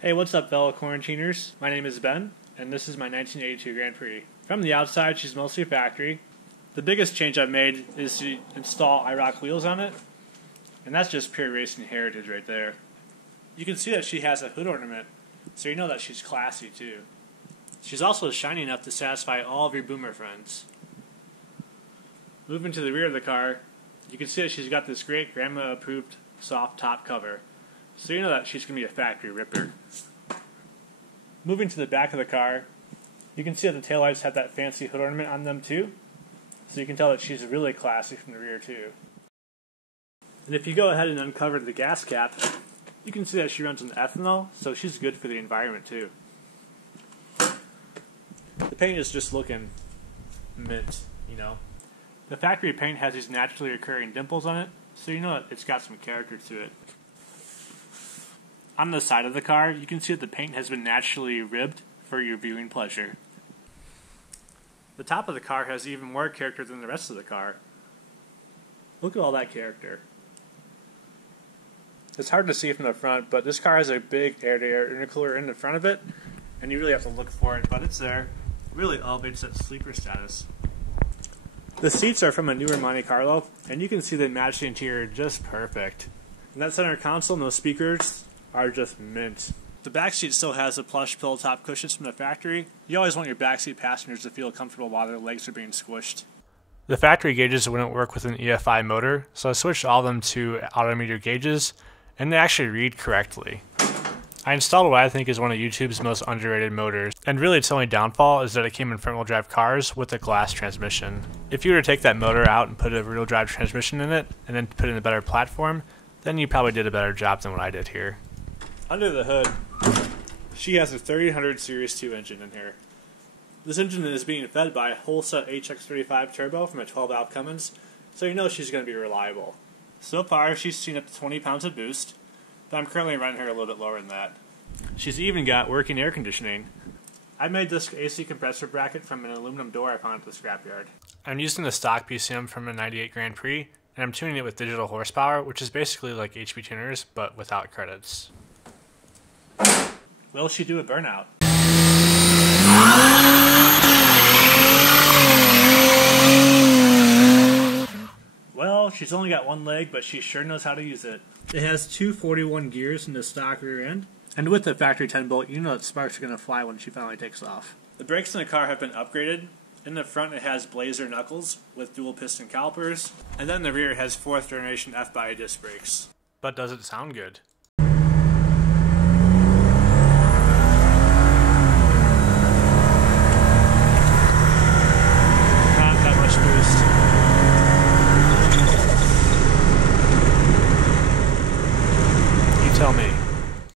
Hey, what's up, fellow quarantiners? My name is Ben, and this is my 1982 Grand Prix. From the outside, she's mostly factory. The biggest change I've made is to install IROC wheels on it, and that's just pure racing heritage right there. You can see that she has a hood ornament, so you know that she's classy too. She's also shiny enough to satisfy all of your boomer friends. Moving to the rear of the car, you can see that she's got this great grandma-approved soft top cover, so you know that she's going to be a factory ripper. Moving to the back of the car, you can see that the taillights have that fancy hood ornament on them too, so you can tell that she's really classy from the rear too. And if you go ahead and uncover the gas cap, you can see that she runs on ethanol, so she's good for the environment too. The paint is just looking mint, you know. The factory paint has these naturally occurring dimples on it, so you know that it's got some character to it. On the side of the car, you can see that the paint has been naturally ribbed for your viewing pleasure. The top of the car has even more character than the rest of the car. Look at all that character. It's hard to see from the front, but this car has a big air-to-air intercooler in the front of it, and you really have to look for it, but it's there. It really elevates that sleeper status. The seats are from a newer Monte Carlo, and you can see they match the interior just perfect. And that center console and those speakers are just mint. The back seat still has the plush pillow top cushions from the factory. You always want your backseat passengers to feel comfortable while their legs are being squished. The factory gauges wouldn't work with an EFI motor, so I switched all of them to autometer gauges, and they actually read correctly. I installed what I think is one of YouTube's most underrated motors, and really its only downfall is that it came in front-wheel drive cars with a glass transmission. If you were to take that motor out and put a rear-wheel drive transmission in it, and then put in a better platform, then you probably did a better job than what I did here. Under the hood, she has a 3000 Series 2 engine in here. This engine is being fed by a whole-set HX35 turbo from a 12-valve Cummins, so you know she's going to be reliable. So far, she's seen up to 20 pounds of boost, but I'm currently running her a little bit lower than that. She's even got working air conditioning. I made this AC compressor bracket from an aluminum door I found at the scrapyard. I'm using the stock PCM from a 98 Grand Prix, and I'm tuning it with digital horsepower, which is basically like HP tuners, but without credits. Will she do a burnout? Well, she's only got one leg, but she sure knows how to use it. It has two 41 gears in the stock rear end, and with the factory 10 bolt, you know that sparks are going to fly when she finally takes off. The brakes in the car have been upgraded. In the front it has Blazer knuckles with dual piston calipers, and then the rear has 4th generation F-by disc brakes. But does it sound good? Not that much boost. You tell me.